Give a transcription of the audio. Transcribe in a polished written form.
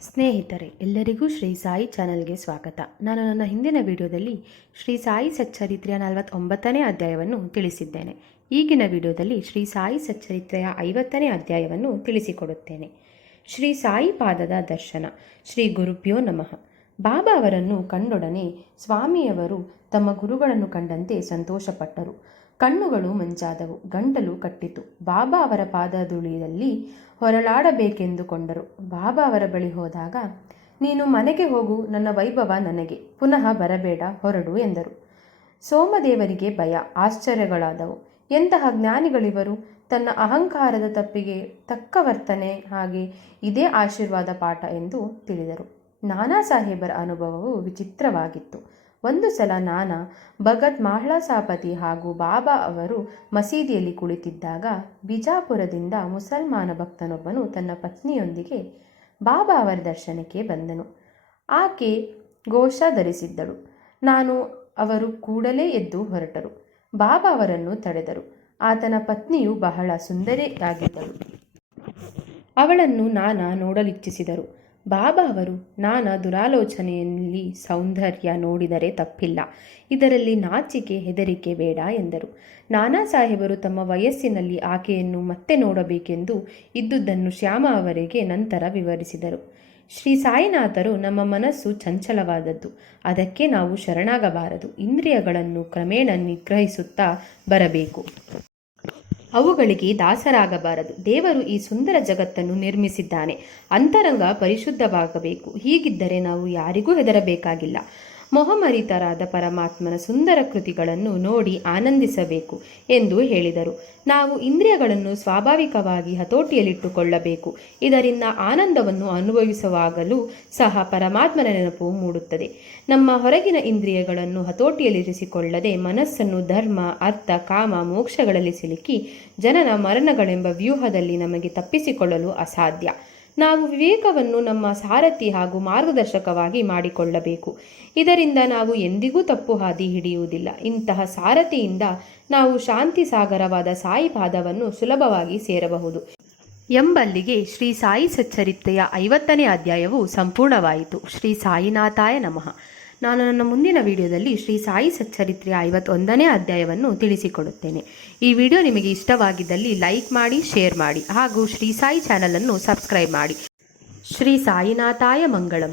ಸ್ನೇಹಿತರೆ, ಎಲ್ಲರಿಗೂ ಶ್ರೀ ಸಾಯಿ ಚಾನಲ್ಗೆ ಸ್ವಾಗತ. ನಾನು ನನ್ನ ಹಿಂದಿನ ವಿಡಿಯೋದಲ್ಲಿ ಶ್ರೀ ಸಾಯಿ ಸಚ್ಚರಿತ್ರೆಯ 49ನೇ ಅಧ್ಯಾಯವನ್ನು ತಿಳಿಸಿದ್ದೇನೆ. ಈಗಿನ ವಿಡಿಯೋದಲ್ಲಿ ಶ್ರೀ ಸಾಯಿ ಸಚ್ಚರಿತ್ರೆಯ 50ನೇ ಅಧ್ಯಾಯವನ್ನು ತಿಳಿಸಿಕೊಡುತ್ತೇನೆ. ಶ್ರೀ ಸಾಯಿ ಪಾದದ ದರ್ಶನ. ಶ್ರೀ ಗುರುಭ್ಯೋ ನಮಃ. ಬಾಬಾ ಅವರನ್ನು ಕಂಡೊಡನೆ ಸ್ವಾಮಿಯವರು ತಮ್ಮ ಗುರುಗಳನ್ನು ಕಂಡಂತೆ ಸಂತೋಷಪಟ್ಟರು. ಕಣ್ಣುಗಳು ಮಂಜಾದವು, ಗಂಟಲು ಕಟ್ಟಿತು. ಬಾಬಾ ಅವರ ಪಾದಧೂಳಿಯಲ್ಲಿ ಹೊರಳಾಡಬೇಕೆಂದುಕೊಂಡರು. ಬಾಬಾ ಅವರ ಬಳಿ ಹೋದಾಗ, ನೀನು ಮನೆಗೆ ಹೋಗು, ನನ್ನ ವೈಭವ ನನಗೆ, ಪುನಃ ಬರಬೇಡ, ಹೊರಡು ಎಂದರು. ಸೋಮದೇವರಿಗೆ ಭಯ, ಆಶ್ಚರ್ಯಗಳಾದವು. ಎಂತಹ ಜ್ಞಾನಿಗಳಿವರು! ತನ್ನ ಅಹಂಕಾರದ ತಪ್ಪಿಗೆ ತಕ್ಕ ವರ್ತನೆ, ಹಾಗೆ ಇದೇ ಆಶೀರ್ವಾದ ಪಾಠ ಎಂದು ತಿಳಿದರು. ನಾನಾ ಸಾಹೇಬರ ಅನುಭವವು ವಿಚಿತ್ರವಾಗಿತ್ತು. ಒಂದು ಸಲ ನಾನಾ ಭಗತ್ ಮಾಹ್ಲಾಸಾಪತಿ ಹಾಗೂ ಬಾಬಾ ಅವರು ಮಸೀದಿಯಲ್ಲಿ ಕುಳಿತಿದ್ದಾಗ ಬಿಜಾಪುರದಿಂದ ಮುಸಲ್ಮಾನ ಭಕ್ತನೊಬ್ಬನು ತನ್ನ ಪತ್ನಿಯೊಂದಿಗೆ ಬಾಬಾ ಅವರ ದರ್ಶನಕ್ಕೆ ಬಂದನು. ಆಕೆ ಘೋಷ ಧರಿಸಿದ್ದಳು. ಅವರು ಕೂಡಲೇ ಎದ್ದು ಹೊರಟರು. ಬಾಬಾ ಅವರನ್ನು ತಡೆದರು. ಆತನ ಪತ್ನಿಯು ಬಹಳ ಸುಂದರಿಯಾಗಿದ್ದಳು. ಅವಳನ್ನು ನಾನಾ ನೋಡಲಿಚ್ಛಿಸಿದರು. ಬಾಬಾ ಅವರು, ನಾನಾ ದುರಾಲೋಚನೆಯಲ್ಲಿ ಸೌಂದರ್ಯ ನೋಡಿದರೆ ತಪ್ಪಿಲ್ಲ, ಇದರಲ್ಲಿ ನಾಚಿಕೆ ಹೆದರಿಕೆ ಬೇಡ ಎಂದರು. ನಾನಾ ಸಾಹೇಬರು ತಮ್ಮ ವಯಸ್ಸಿನಲ್ಲಿ ಆಕೆಯನ್ನು ಮತ್ತೆ ನೋಡಬೇಕೆಂದು ಇದ್ದುದನ್ನು ಶ್ಯಾಮ ಅವರಿಗೆ ನಂತರ ವಿವರಿಸಿದರು. ಶ್ರೀ ಸಾಯಿನಾಥರು, ನಮ್ಮ ಮನಸ್ಸು ಚಂಚಲವಾದದ್ದು, ಅದಕ್ಕೆ ನಾವು ಶರಣಾಗಬಾರದು. ಇಂದ್ರಿಯಗಳನ್ನು ಕ್ರಮೇಣ ನಿಗ್ರಹಿಸುತ್ತಾ ಬರಬೇಕು. ಅವುಗಳಿಗೆ ದಾಸರಾಗಬಾರದು. ದೇವರು ಈ ಸುಂದರ ಜಗತ್ತನ್ನು ನಿರ್ಮಿಸಿದ್ದಾನೆ. ಅಂತರಂಗ ಪರಿಶುದ್ಧವಾಗಬೇಕು. ಹೀಗಿದ್ದರೆ ನಾವು ಯಾರಿಗೂ ಹೆದರಬೇಕಾಗಿಲ್ಲ. ಮೊಹಮರಿತರಾದ ಪರಮಾತ್ಮನ ಸುಂದರ ಕೃತಿಗಳನ್ನು ನೋಡಿ ಆನಂದಿಸಬೇಕು ಎಂದು ಹೇಳಿದರು. ನಾವು ಇಂದ್ರಿಯಗಳನ್ನು ಸ್ವಾಭಾವಿಕವಾಗಿ ಹತೋಟಿಯಲ್ಲಿಟ್ಟುಕೊಳ್ಳಬೇಕು. ಇದರಿಂದ ಆನಂದವನ್ನು ಅನುಭವಿಸುವಾಗಲೂ ಸಹ ಪರಮಾತ್ಮನ ನೆನಪು ಮೂಡುತ್ತದೆ. ನಮ್ಮ ಹೊರಗಿನ ಇಂದ್ರಿಯಗಳನ್ನು ಹತೋಟಿಯಲ್ಲಿರಿಸಿಕೊಳ್ಳದೆ ಮನಸ್ಸನ್ನು ಧರ್ಮ, ಅರ್ಥ, ಕಾಮ, ಮೋಕ್ಷಗಳಲ್ಲಿ ಸಿಲುಕಿ ಜನನ ಮರಣಗಳೆಂಬ ವ್ಯೂಹದಲ್ಲಿ ನಮಗೆ ತಪ್ಪಿಸಿಕೊಳ್ಳಲು ಅಸಾಧ್ಯ. ನಾವು ವಿವೇಕವನ್ನು ನಮ್ಮ ಸಾರಥಿ ಹಾಗೂ ಮಾರ್ಗದರ್ಶಕವಾಗಿ ಮಾಡಿಕೊಳ್ಳಬೇಕು. ಇದರಿಂದ ನಾವು ಎಂದಿಗೂ ತಪ್ಪು ಹಾದಿ ಹಿಡಿಯುವುದಿಲ್ಲ. ಇಂತಹ ಸಾರಥಿಯಿಂದ ನಾವು ಶಾಂತಿ ಸಾಗರವಾದ ಸಾಯಿ ಪಾದವನ್ನು ಸುಲಭವಾಗಿ ಸೇರಬಹುದು ಎಂಬಲ್ಲಿಗೆ ಶ್ರೀ ಸಾಯಿ ಸಚ್ಚರಿತ್ರೆಯ 50ನೇ ಅಧ್ಯಾಯವು ಸಂಪೂರ್ಣವಾಯಿತು. ಶ್ರೀ ಸಾಯಿನಾಥಾಯ ನಮಃ. ನಾನು ನನ್ನ ಮುಂದಿನ ವಿಡಿಯೋದಲ್ಲಿ ಶ್ರೀ ಸಾಯಿ ಸಚ್ಚರಿತ್ರೆಯ 51ನೇ ಅಧ್ಯಾಯವನ್ನು ತಿಳಿಸಿಕೊಡುತ್ತೇನೆ. ಈ ವಿಡಿಯೋ ನಿಮಗೆ ಇಷ್ಟವಾಗಿದ್ದಲ್ಲಿ ಲೈಕ್ ಮಾಡಿ, ಶೇರ್ ಮಾಡಿ ಹಾಗೂ ಶ್ರೀ ಸಾಯಿ ಚಾನಲನ್ನು ಸಬ್ಸ್ಕ್ರೈಬ್ ಮಾಡಿ. ಶ್ರೀ ಸಾಯಿನಾಥಾಯ ಮಂಗಳಂ.